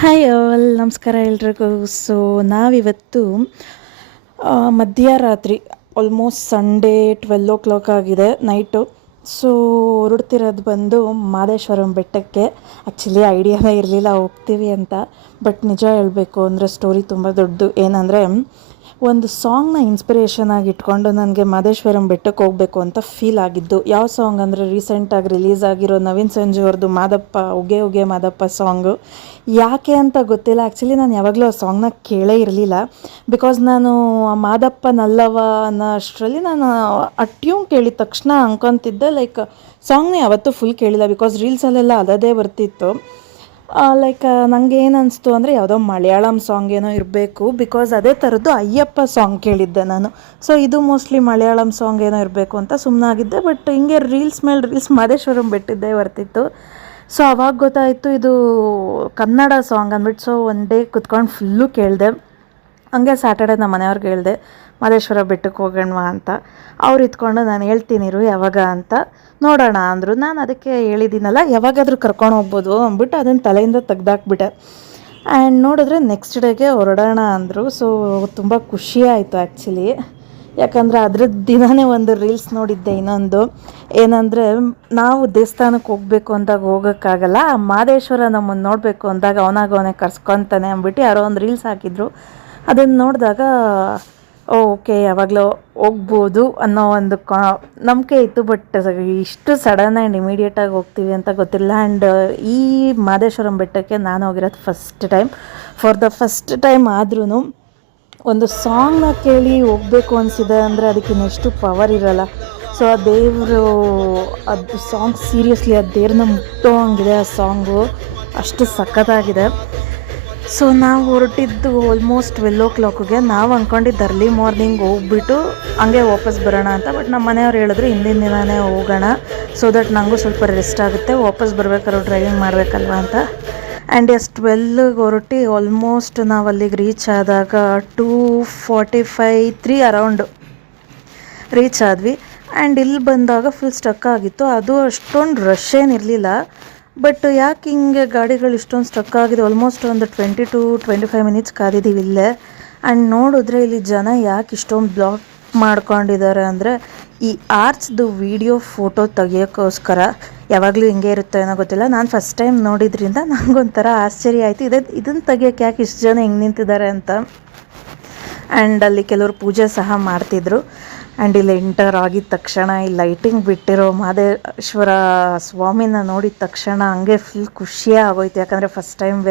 Hi all ನಮಸ್ಕಾರ ಎಲ್ರಿಗೂ. So ನಾವಿವತ್ತು ಮಧ್ಯರಾತ್ರಿ ಆಲ್ಮೋಸ್ಟ್ ಸಂಡೇ 12 o'clock ಆಗಿದೆ ನೈಟು. ಸೊ ಹೊರಡ್ತಿರೋದು ಬಂದು ಮಾದೇಶ್ವರಂ ಬೆಟ್ಟಕ್ಕೆ. ಆ್ಯಕ್ಚುಲಿ ಐಡಿಯಾನೇ ಇರಲಿಲ್ಲ ಹೋಗ್ತೀವಿ ಅಂತ. ಬಟ್ ನಿಜ ಹೇಳಬೇಕು ಅಂದರೆ ಸ್ಟೋರಿ ತುಂಬ ದೊಡ್ಡದು. ಏನಂದರೆ ಒಂದು ಸಾಂಗ್ನ ಇನ್ಸ್ಪಿರೇಷನ್ ಆಗಿ ಇಟ್ಕೊಂಡು ನನಗೆ ಮಾದೇಶ್ವರಂ ಬೆಟ್ಟಕ್ಕೆ ಹೋಗಬೇಕು ಅಂತ ಫೀಲ್ ಆಗಿದ್ದು. ಯಾವ ಸಾಂಗ್ ಅಂದರೆ ರೀಸೆಂಟಾಗಿ ರಿಲೀಸ್ ಆಗಿರೋ ನವೀನ್ ಸಂಜು ಅವ್ರದ್ದು ಮಾದಪ್ಪ ಉಗೆ ಉಗೆ ಮಾದಪ್ಪ ಸಾಂಗು. ಯಾಕೆ ಅಂತ ಗೊತ್ತಿಲ್ಲ. ಆ್ಯಕ್ಚುಲಿ ನಾನು ಯಾವಾಗಲೂ ಆ ಸಾಂಗ್ನ ಕೇಳೇ ಇರಲಿಲ್ಲ. ಬಿಕಾಸ್ ನಾನು ಆ ಮಾದಪ್ಪ ನಲ್ಲವ ಅನ್ನೋ ಅಷ್ಟರಲ್ಲಿ ನಾನು ಆ ಟ್ಯೂನ್ ಕೇಳಿದ ತಕ್ಷಣ ಅನ್ಕೊತಿದ್ದೆ ಲೈಕ್ ಸಾಂಗ್ನ ಯಾವತ್ತೂ ಫುಲ್ ಕೇಳಿಲ್ಲ. ಬಿಕಾಸ್ ರೀಲ್ಸಲ್ಲೆಲ್ಲ ಅದೇ ಬರ್ತಿತ್ತು. ಲೈಕ್ ನನಗೆ ಏನು ಅನಿಸ್ತು ಅಂದರೆ ಯಾವುದೋ ಮಲಯಾಳಂ ಸಾಂಗ್ ಏನೋ ಇರಬೇಕು. ಬಿಕಾಸ್ ಅದೇ ಥರದ್ದು ಅಯ್ಯಪ್ಪ ಸಾಂಗ್ ಕೇಳಿದ್ದೆ ನಾನು. ಸೊ ಇದು ಮೋಸ್ಟ್ಲಿ ಮಲಯಾಳಂ ಸಾಂಗ್ ಏನೋ ಇರಬೇಕು ಅಂತ ಸುಮ್ಮನಾಗಿದ್ದೆ. ಬಟ್ ಹಿಂಗೆ ರೀಲ್ಸ್ ಮೇಲೆ ರೀಲ್ಸ್ ಮಾದೇಶ್ವರಂ ಬೆಟ್ಟಿದ್ದೇ ಬರ್ತಿತ್ತು. ಸೊ ಅವಾಗ ಗೊತ್ತಾಯಿತು ಇದು ಕನ್ನಡ ಸಾಂಗ್ ಅಂದ್ಬಿಟ್ಟು. ಸೊ ಒನ್ ಡೇ ಕುತ್ಕೊಂಡು ಫುಲ್ಲು ಕೇಳಿದೆ. ಹಂಗೆ ಸ್ಯಾಟರ್ಡೆ ನಮ್ಮ ಮನೆಯವ್ರಿಗೆ ಹೇಳಿದೆ ಮಾದೇಶ್ವರ ಬೆಟ್ಟಕ್ಕೆ ಹೋಗೋಣ ಅಂತ. ಅವ್ರು ಇತ್ಕೊಂಡು ನಾನು ಹೇಳ್ತೀನಿರು ಯಾವಾಗ ಅಂತ ನೋಡೋಣ ಅಂದರು. ನಾನು ಅದಕ್ಕೆ ಹೇಳಿದ್ದೀನಲ್ಲ ಯಾವಾಗಾದರೂ ಕರ್ಕೊಂಡು ಹೋಗ್ಬೋದು ಅಂದ್ಬಿಟ್ಟು ಅದನ್ನು ತಲೆಯಿಂದ ತೆಗ್ದಾಕ್ಬಿಟ್ಟೆ. ಆ್ಯಂಡ್ ನೋಡಿದ್ರೆ ನೆಕ್ಸ್ಟ್ ಡೇಗೆ ಹೊರಡೋಣ ಅಂದರು. ಸೊ ತುಂಬ ಖುಷಿ ಆಯಿತು ಆ್ಯಕ್ಚುಲಿ. ಯಾಕಂದರೆ ಅದ್ರದ್ದು ದಿನವೇ ಒಂದು ರೀಲ್ಸ್ ನೋಡಿದ್ದೆ. ಇನ್ನೊಂದು ಏನಂದರೆ ನಾವು ದೇವಸ್ಥಾನಕ್ಕೆ ಹೋಗಬೇಕು ಅಂದಾಗ ಹೋಗೋಕ್ಕಾಗಲ್ಲ, ಮಾದೇಶ್ವರ ನಮ್ಮನ್ನು ನೋಡಬೇಕು ಅಂದಾಗ ಅವನೇ ಕರ್ಸ್ಕೊತಾನೆ ಅಂದ್ಬಿಟ್ಟು ಯಾರೋ ಒಂದು ರೀಲ್ಸ್ ಹಾಕಿದ್ರು. ಅದನ್ನು ನೋಡಿದಾಗ ಓಕೆ ಯಾವಾಗಲೂ ಹೋಗ್ಬೋದು ಅನ್ನೋ ಒಂದು ನಂಬಿಕೆ ಇತ್ತು. ಬಟ್ ಇಷ್ಟು ಸಡನ್ ಆ್ಯಂಡ್ ಇಮಿಡಿಯೇಟಾಗಿ ಹೋಗ್ತೀವಿ ಅಂತ ಗೊತ್ತಿಲ್ಲ. ಆ್ಯಂಡ್ ಈ ಮಾದೇಶ್ವರಂ ಬೆಟ್ಟಕ್ಕೆ ನಾನು ಹೋಗಿರೋದು first time. For the first time ಆದ್ರೂ ಒಂದು ಸಾಂಗ್ನ ಕೇಳಿ ಹೋಗಬೇಕು ಅನಿಸಿದೆ ಅಂದರೆ ಅದಕ್ಕೆ ಇನ್ನೆಷ್ಟು ಪವರ್ ಇರೋಲ್ಲ. ಸೊ ಆ ದೇವರು ಅದು ಸಾಂಗ್ ಸೀರಿಯಸ್ಲಿ ಆ ದೇವ್ರನ್ನ ಮುಟ್ಟೋ ಹಂಗಿದೆ ಆ ಸಾಂಗು. ಅಷ್ಟು ಸಖತ್ತಾಗಿದೆ. ಸೊ ನಾವು ಹೊರಟಿದ್ದು ಆಲ್ಮೋಸ್ಟ್ 12 o'clock. ನಾವು ಅಂದ್ಕೊಂಡಿದ್ದು ಅರ್ಲಿ ಮಾರ್ನಿಂಗ್ ಹೋಗ್ಬಿಟ್ಟು ಹಂಗೆ ವಾಪಸ್ ಬರೋಣ ಅಂತ. ಬಟ್ ನಮ್ಮ ಮನೆಯವ್ರು ಹೇಳಿದ್ರು ಹಿಂದಿನ ದಿನವೇ ಹೋಗೋಣ, ಸೊ ದಟ್ ನನಗೂ ಸ್ವಲ್ಪ ರೆಸ್ಟ್ ಆಗುತ್ತೆ, ವಾಪಸ್ ಬರ್ಬೇಕಾದ್ರೂ ಡ್ರೈವಿಂಗ್ ಮಾಡಬೇಕಲ್ವ ಅಂತ. ಆ್ಯಂಡ್ ಎಸ್ 12 ಹೊರಟಿ ಆಲ್ಮೋಸ್ಟ್ ನಾವು ಅಲ್ಲಿಗೆ ರೀಚ್ ಆದಾಗ 2:45 ಅರೌಂಡ್ ರೀಚ್ ಆದ್ವಿ. ಆ್ಯಂಡ್ ಇಲ್ಲಿ ಬಂದಾಗ ಫುಲ್ ಸ್ಟಕ್ ಆಗಿತ್ತು. ಅದು ಅಷ್ಟೊಂದು ರಶ್ ಏನಿರಲಿಲ್ಲ. ಬಟ್ ಯಾಕೆ ಹಿಂಗೆ ಗಾಡಿಗಳು ಇಷ್ಟೊಂದು ಸ್ಟಕ್ ಆಗಿದೆ, ಆಲ್ಮೋಸ್ಟ್ ಒಂದು 20-25 ಮಿನಿಟ್ಸ್ ಕಾದಿದ್ದೀವಿ ಇಲ್ಲೇ. ಆ್ಯಂಡ್ ನೋಡಿದ್ರೆ ಇಲ್ಲಿ ಜನ ಯಾಕೆ ಇಷ್ಟೊಂದು ಬ್ಲಾಕ್ ಮಾಡ್ಕೊಂಡಿದ್ದಾರೆ ಅಂದರೆ ಈ ಆರ್ಚ್ದು ವಿಡಿಯೋ ಫೋಟೋ ತೆಗಿಯೋಕ್ಕೋಸ್ಕರ. ಯಾವಾಗಲೂ ಹಿಂಗೆ ಇರುತ್ತೋ ಏನೋ ಗೊತ್ತಿಲ್ಲ. ನಾನು ಫಸ್ಟ್ ಟೈಮ್ ನೋಡಿದ್ರಿಂದ ನನಗೊಂಥರ ಆಶ್ಚರ್ಯ ಆಯಿತು ಇದನ್ನು ತೆಗಿಯೋಕ್ಕೆ ಯಾಕೆ ಇಷ್ಟು ಜನ ಹಿಂಗೆ ನಿಂತಿದ್ದಾರೆ ಅಂತ. ಆ್ಯಂಡ್ ಅಲ್ಲಿ ಕೆಲವರು ಪೂಜೆ ಸಹ ಮಾಡ್ತಿದ್ರು. ಆ್ಯಂಡ್ ಇಲ್ಲಿ ಎಂಟರ್ ಆಗಿದ ತಕ್ಷಣ ಈ ಲೈಟಿಂಗ್ ಬಿಟ್ಟಿರೋ ಮಾದೇಶ್ವರ ಸ್ವಾಮಿನ ನೋಡಿದ ತಕ್ಷಣ ಹಂಗೆ ಫುಲ್ ಖುಷಿಯೇ ಆಗೋಯ್ತು. ಯಾಕಂದರೆ ಫಸ್ಟ್ ಟೈಮ್